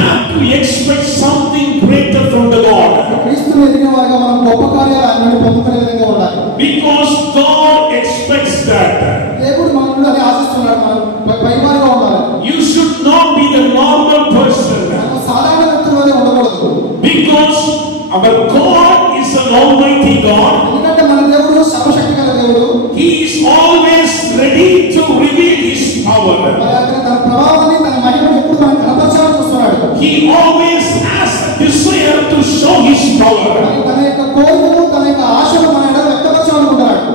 have to expect something greater from the Lord. Because God expects that. You should not be the normal person. Because our God is an almighty God. He is always ready to reveal His power. He always has a desire to show His power.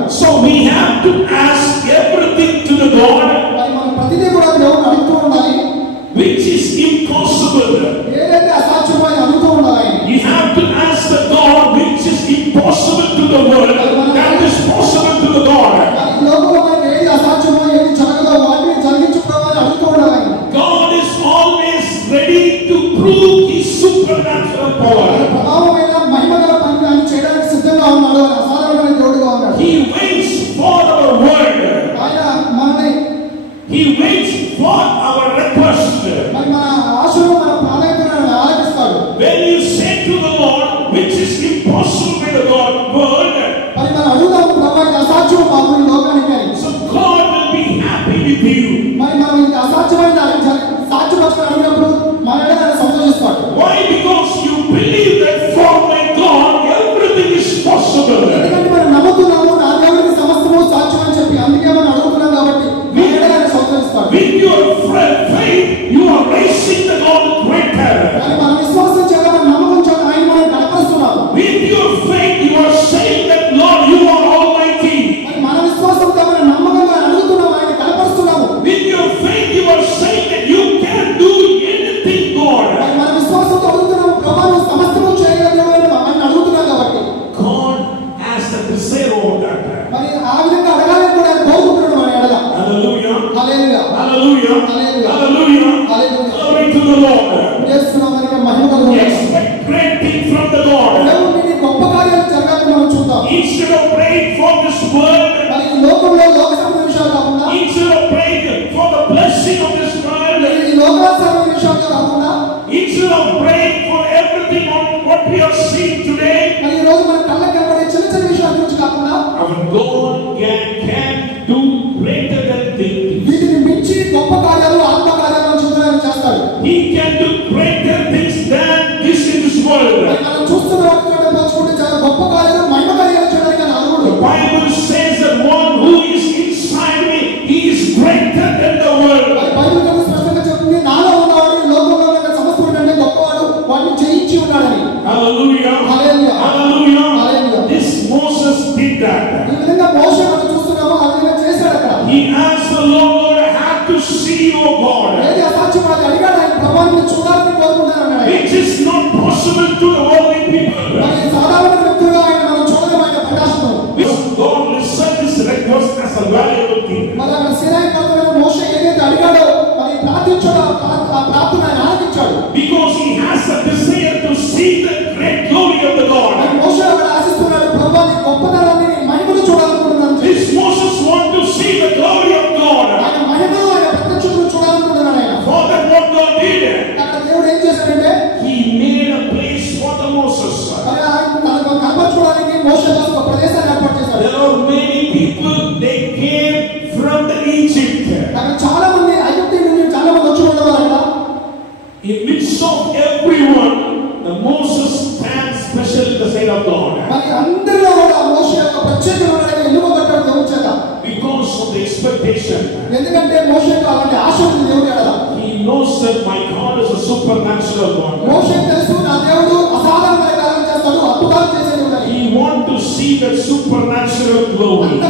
So we have to ask everything to the God which is impossible. You have to ask the God which is impossible to the world that is possible to the God. God is always ready to prove His supernatural power. He waits for our word. He waits for our request. When you say to the Lord, which is impossible with the Lord word, so God will be happy with you. Why? Because you believe that for my God everything is possible. With your faith, you are raising the God greater. With your faith, you are saying that Lord, you are almighty. With your faith, you are saying that you can do anything, God. God has the desire of that. Hallelujah. Hallelujah. Hallelujah. Hallelujah. Glory to the Lord. Expect great things from the Lord. Instead of praying for this world, instead of praying for the blessing of this world, instead of praying for everything on what we are seeing today, our God can do greater than things. He can do greater things than this in this world. The Bible says that one who is inside me, he is greater than the world. Hallelujah. Hallelujah. This Moses did that. He asked the Lord, I have to see your God. It is not possible to the worldly people. God listened his request as a valuable thing. Because he has a desire to see the great glory of the God. This Moses wants to see the glory of God. For that, what God did, He made a place for the Moses. There are many people, they came from the Egypt. In midst of everyone, the Moses stands special in the sight of God. Because of the expectation. He knows that my God is a supernatural God. He wants to see that supernatural glory.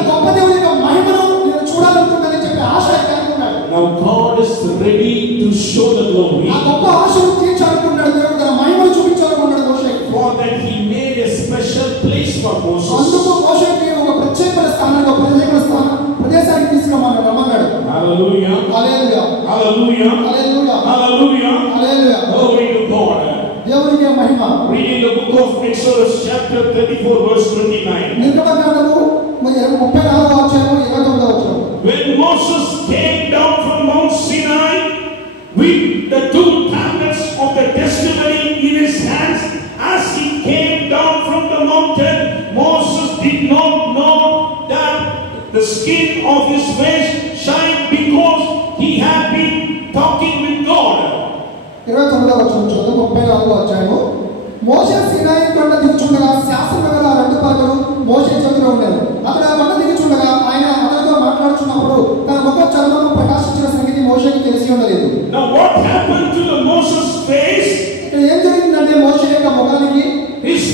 Now God is ready to show the glory. For that He made a special place for Moses. Hallelujah. Hallelujah. Hallelujah. Glory to God. Reading the book of Exodus chapter 34 verse 29. When Moses came down from Mount Sinai with the two tablets of the skin of his face shined because he had been talking with God. 29వ వచనం చదువు 34వ అధ్యాయము. మోషే సీనాయి కొండ దిగుచుండగా శాసనము గల రెండు పలకలు మోషే చేతిలో ఉండెను. అతడు కొండ దిగుచుండగా ఆయన అతనితో మాట్లాడుచున్నప్పుడు తన ముఖ చర్మము ప్రకాశించిన సంగతి మోషేకి తెలిసి ఉండలేదు. Now what happened to the Moses face? ఇక్కడ ఏం జరిగిందంటే మోషే యొక్క ముఖానికి his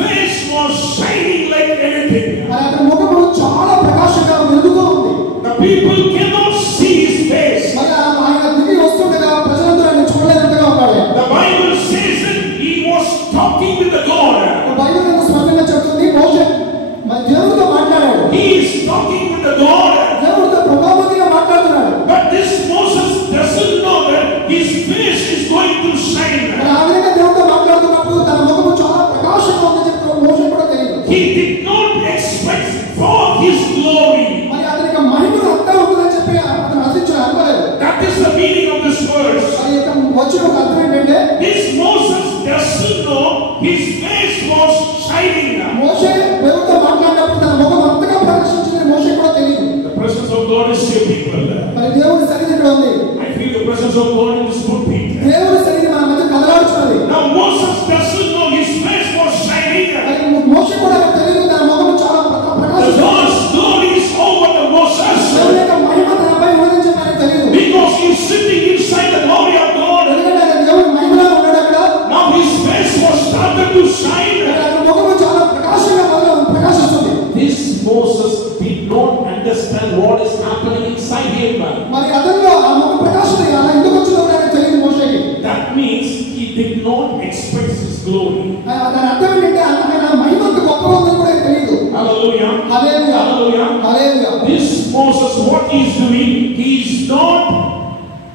face was shining like anything. అతని ముఖము చాలా ప్రకాశంగా వెలుగుతూ ఉంది. The people cannot see his face. మరి ఆయన దిగి వస్తుండగా ప్రజలందరూ ఆయన చూడలేనంతగా ఉన్నాడు. The Bible says that he was talking with the God. Bible ఎంత స్పష్టంగా చెప్తుంది మోషే మరి దేవునితో మాట్లాడాడు. He is talking with the God. దేవునితో ప్రభావతిగా మాట్లాడుతున్నాడు. But this Moses doesn't know that his face is going to shine. మరి ఆ విధంగా దేవునితో మాట్లాడుతున్నప్పుడు తన ముఖము చాలా ప్రకాశంగా ఉందని చెప్పి మోషే కూడా తెలియదు. He did not expect for his glory. మరి అతనికి మహిమ అంతా ఉంటుందని చెప్పి అతను ఆశించిన అనుకోలేదు. That is the meaning of this verse. మరి యొక్క వచ్చిన ఒక అర్థం ఏంటంటే this Moses doesn't know his face was shining. మోషే దేవునితో మాట్లాడినప్పుడు తన ముఖం అంతగా ప్రకాశించిందని మోషే కూడా తెలియదు. The presence of God is here, people. మరి దేవుని సన్నిధి ఇక్కడ ఉంది. I feel the presence of God in this good people. దేవుని సన్నిధి మన మధ్య కదలాడుతున్నది. Now Moses doesn't know his face was shining. మరి మోషే కూడా తెలియదు తన ముఖం చాలా The Lord's glory is over the Moses. దేవుని యొక్క మహిమ తనపై ఉందని చెప్పి ఆయనకు తెలియదు. Because he is sitting inside the glory of God. ఎందుకంటే ఆయన దేవుని మహిమలో ఉన్నాడు అక్కడ. Now his face was started to shine. ఆయన ముఖము చాలా ప్రకాశంగా ప్రకాశిస్తుంది. This Moses did not understand what is happening inside him. మరి అతనిలో ఆ ముఖ ప్రకాశం అలా ఎందుకు వచ్చిందో ఆయనకు తెలియదు మోషేకి. That means he did not expect his glory. దాని అర్థం ఏంటంటే ఆయన మహిమ అంత గొప్పగా ఉందని కూడా ఆయనకు తెలియదు. Hallelujah. హల్లెలూయా. Hallelujah. హల్లెలూయా. This Moses, what he is doing, he is not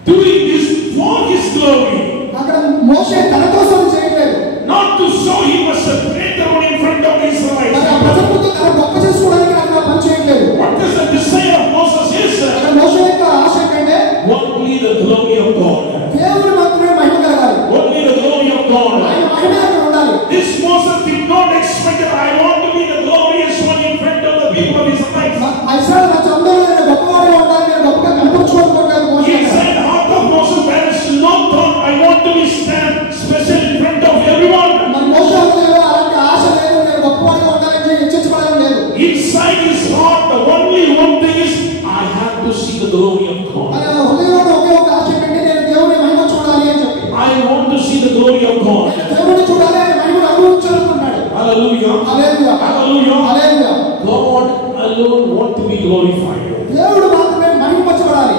doing this for his glory. అక్కడ మోషే తన కోసం చేయలేదు. Not to show he was a greater one in front of the Israelites. మరి ఆ ప్రజలతో తన గొప్ప చేసుకోవడానికి అక్కడ పని చేయలేదు. What is the desire of Moses is? అక్కడ మోషే యొక్క ఆశ ఏంటంటే Only the glory of God. దేవుడు మాత్రమే మహిమ కలగాలి. Only the glory of God. ఆయన మహిమ అక్కడ ఉండాలి. This Moses did not expect that I want to be the glorious one in front of the people of Israelites. ఐసాయా అందరూ నేను గొప్పవాడిగా ఉండాలి, నేను గొప్పగా కనిపించుకోవాలనుకుంటాను మోషే. He said, heart of Moses, there is no thought I want to be stand special in front of everyone. మరి మోషే హృదయంలో అలాంటి ఆశ లేదు, నేను గొప్పవాడిగా ఉండాలని హెచ్చించబడడం లేదు. Inside his heart, the only one thing is, I have to see the glory of God. మరి ఆ హృదయంలో ఒకే ఒక ఆశ ఏంటంటే నేను దేవుని మహిమ చూడాలి అని చెప్పి. I want to see the glory of God. దేవుని చూడాలి, ఆయన మహిమను అనుభవించాలనుకున్నాడు. Hallelujah. హల్లెలూయా. Hallelujah. హల్లెలూయా. God alone want to be glorified. దేవుడు మాత్రమే మహిమపరచబడాలి.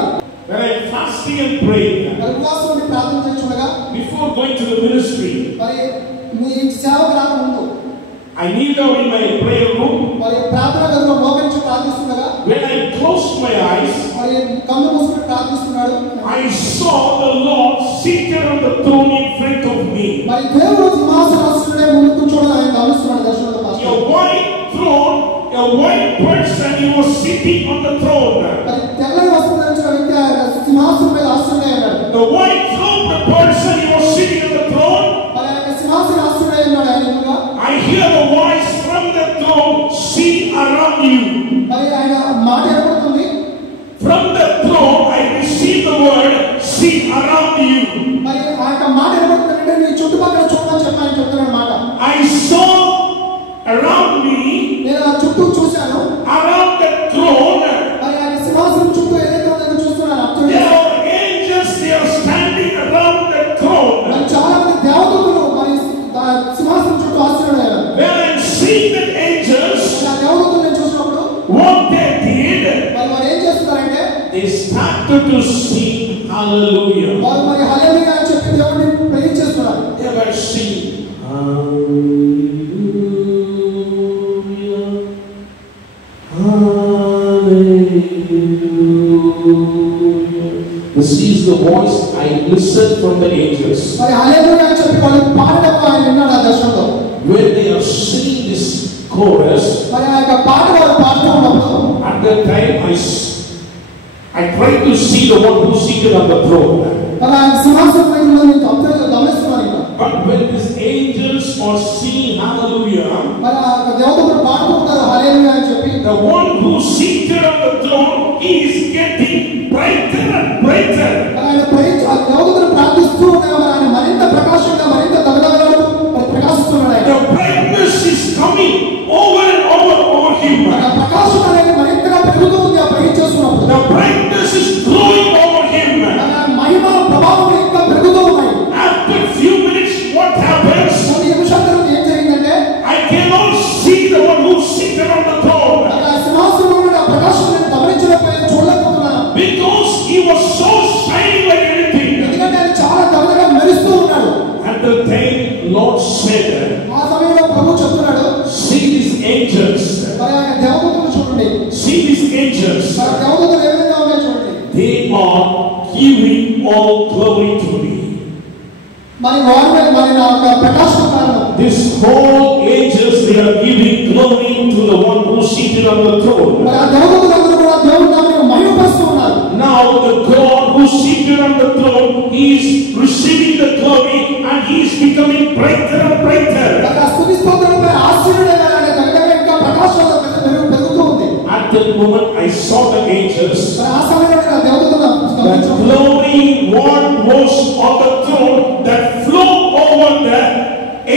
When I am fasting and praying, మరి ఉపవాసం ఉండి ప్రార్థన చేస్తుండగా before going to the ministry, మరి మీ సేవకు రాక ముందు I kneel down in my prayer room. మరి ప్రార్థన గదిలో మోకరించి ప్రార్థిస్తుండగా When I closed my eyes, మరి కళ్ళు మూసుకుని ప్రార్థిస్తున్నాడు. I saw the Lord seated on the throne in front of me. మరి దేవుడు సింహాసనాసీనుడై ముందు కూర్చోవడం ఆయన గమనిస్తున్నాడు దర్శనంలో. A white throne, a white person, he was sitting on the throne. మరి తెల్లని వస్త్రం ధరించిన వ్యక్తి ఆయన సింహాసనం మీద ఆసీనుడై ఉన్నాడు. The white throne, the person, he was sitting on the throne. మరి ఆయన సింహాసనం ఆసీనుడై ఉన్నాడు ఆయన ఎదురుగా. I hear the voice from the throne, see around you. మరి ఆయన మాట ఏర్పడుతుంది. From the throne, I receive the word, see around you. మరి ఆ యొక్క మాట ఏర్పడుతుందంటే నీ చుట్టుపక్కల చూడమని చెప్పి ఆయన చెప్తున్నాడు మాట. I saw around me, నేను ఆ చుట్టూ చూశాను. around the throne, మరి ఆయన సింహాసనం చుట్టూ ఏదైతే ఉందో చూస్తున్నాను. అర్థం there are angels, they are standing around the throne. మరి చాలా మంది దేవదూతలు మరి సింహాసనం చుట్టూ ఆసీనులయ్యారు. When I'm seeing the angels, ఆ దేవదూతలు నేను చూసినప్పుడు what they did, మరి వారు ఏం చేస్తున్నారంటే they started to sing hallelujah. వారు మరి హల్లెలూయా అని చెప్పి దేవుడిని ప్రైజ్ చేస్తున్నారు. They were singing hallelujah, hallelujah. This is the voice I listened from the angels. మరి హల్లెలూయా అని చెప్పి వాళ్ళు పాడటం ఆయన విన్నాడు ఆ దర్శనంలో. When they are singing this chorus, మరి ఆ యొక్క పాట వారు పాడుతూ ఉన్నప్పుడు at that time I tried to see the one who seated on the throne. మరి ఆయన సింహాసనం పైన ఉన్నది నేను గమనిస్తున్నాను ఇంకా. But when these angels are singing hallelujah, మరి ఆ దేవదూతలు పాడుతూ ఉంటారు హల్లెలూయా అని చెప్పి. the one who seated on the మరి వారి యొక్క ప్రకాశం కారణం. This whole angels, they are giving glory to the one who is seated on the throne. మరి ఆ దేవదూతలందరూ కూడా దేవుని నామమును మహిమపరుస్తూ ఉన్నారు. Now the God who is seated on the throne, he is receiving the glory and he is becoming brighter and brighter. మరి ఆ స్తుతి స్తోత్రముపై ఆశీర్వాదాలనే దగ్గరగా ఇంకా ప్రకాశం పెరుగుతూ ఉంది. At that moment I saw the angels. మరి ఆ సమయంలో ఆ దేవదూతలను The glory what was on the throne that flow over the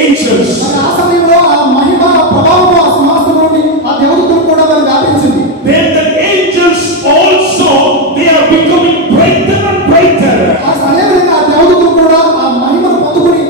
angels. మరి ఆ సమయంలో ఆ మహిమ ప్రభావం ఆ సింహాసనం నుండి ఆ దేవదూతలకు కూడా మరి వ్యాపించింది. Then the angels also, they are becoming brighter and brighter. ఆ సమయంలో ఆ దేవదూతలు కూడా ఆ మహిమను పొందుకొని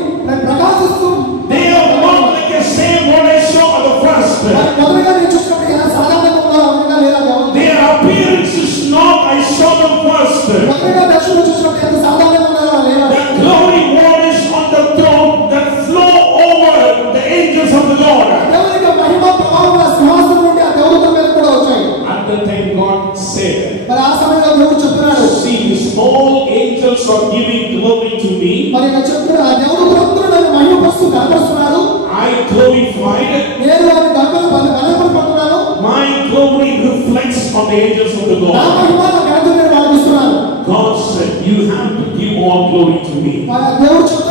ప్రకాశిస్తూ They are not like the same what I saw at the first. మొదలుగా నేను చూసినప్పుడు ఎలా సాధారణంగా ఉన్నారో లేదా దేవదూతలు Their appearance is not I saw them first. మొదలుగా దర్శనం చూసినప్పుడు ఎంత సాధారణంగా ఉన్నారో లేదా The glory what is on the throne that flow over the angels of the Lord. దేవుని యొక్క మహిమ ప్రభావం ఆ సింహాసనం నుండి ఆ దేవదూతల మీద కూడా వచ్చాయి. At the time God said, మరి ఆ సమయంలో దేవుడు చెప్తున్నాడు, see, these all angels are giving glory to me. మరి ఇక్కడ చెప్తున్నా ఆ దేవుడు నన్ను మహిమపరుస్తూ కనపరుస్తున్నాడు. I glorified. నేను వారిని గణపరుస్తున్నాను. My glory reflects on the angels of the నా Lord. మహిమ నా ఘనతను నేను వారికి ఇస్తున్నాను. God said, you have to give all glory to me. మరి దేవుడు చెప్తున్నాడు